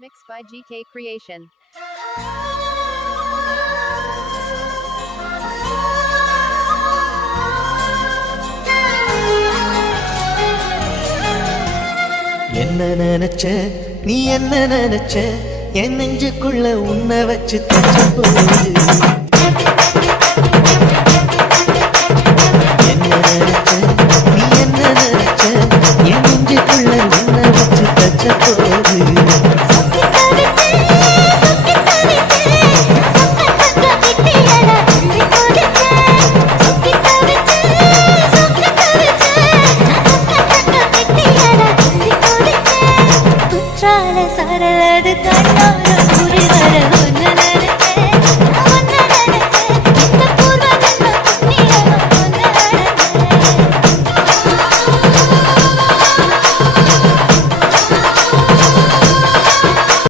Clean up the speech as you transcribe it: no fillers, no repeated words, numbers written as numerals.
Mixed by GK Creation. என்ன நினைச்ச நீ என்ன நினைச்ச என் நெஞ்சுக்குள்ள உன்னை வச்சு தச்ச போது என்ன நினைச்ச நீ என்ன நினைச்ச என் நெஞ்சுக்குள்ள உன்னை வச்சு தச்ச போது சரளது கண்ணால புரிவது